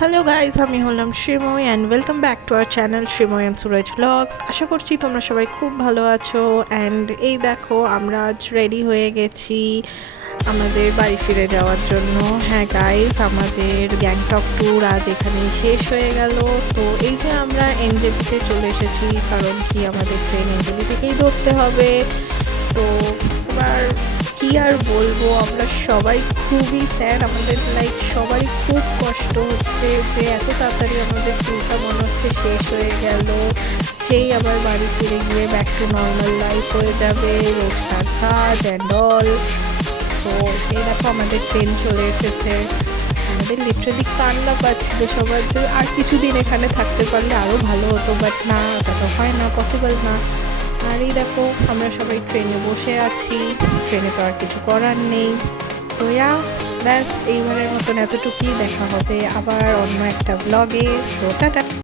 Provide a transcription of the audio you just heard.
Hello guys, আমি হলাম Shreemoy and welcome back to our channel Shreemoy and Suraj vlogs. আশা করছি তোমরা সবাই খুব ভালো আছো। অ্যান্ড এই দেখো, আমরা আজ রেডি হয়ে গেছি আমাদের বাড়ি ফিরে যাওয়ার জন্য। হ্যাঁ গাইজ, আমাদের গ্যাংটক ট্যুর আজ এখানে শেষ হয়ে গেল। তো এই যে আমরা এনজেপিতে চলে এসেছি, কারণ কি আমাদের ট্রেন এনজেপি থেকেই ধরতে হবে। তো এবার কি আর বলবো, আমরা সবাই খুবই স্যাড, আমাদের লাইক সবারই খুব কষ্ট হচ্ছে যে এত তাড়াতাড়ি আমাদের ট্যুরটা মনে হচ্ছে শেষ হয়ে গেল। সেই আবার বাড়ি ফিরে গিয়ে ব্যাক টু নর্মাল লাইফ হয়ে যাবে, রোজকার কাজ অ্যান্ড অল। তো এই দেখো আমাদের ট্রেন চলে এসেছে। আমাদের লিটারালি কান্না পাচ্ছিল সবার যে আর কিছুদিন এখানে থাকতে পারলে আরও ভালো হতো, বাট না, ওটা তো হয় না, পসিবল না। আর এই দেখো আমরা সবাই ট্রেনে বসে আছি, ট্রেনে তো আর কিছু করার নেই। তো ব্যাস এইবারের মতন এতটুকুই, দেখা হবে আবার অন্য একটা ব্লগে। So tata.